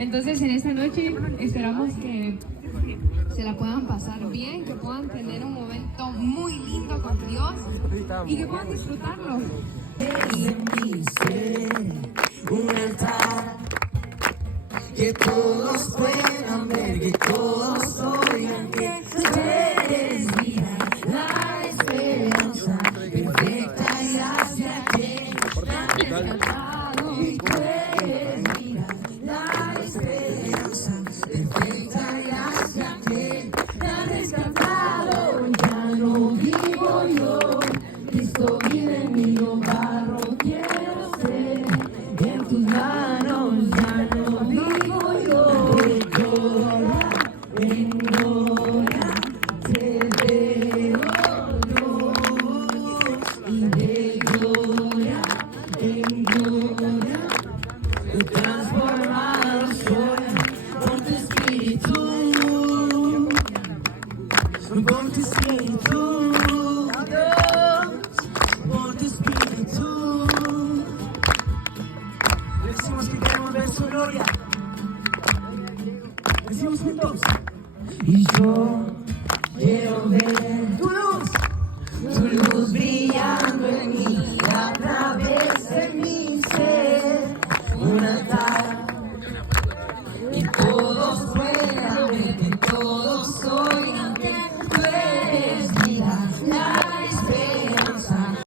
Entonces en esta noche esperamos que se la puedan pasar bien, que puedan tener un momento muy lindo con Dios y que puedan disfrutarlo. Un altar que todos puedan ver, que todos oigan que tú eres mi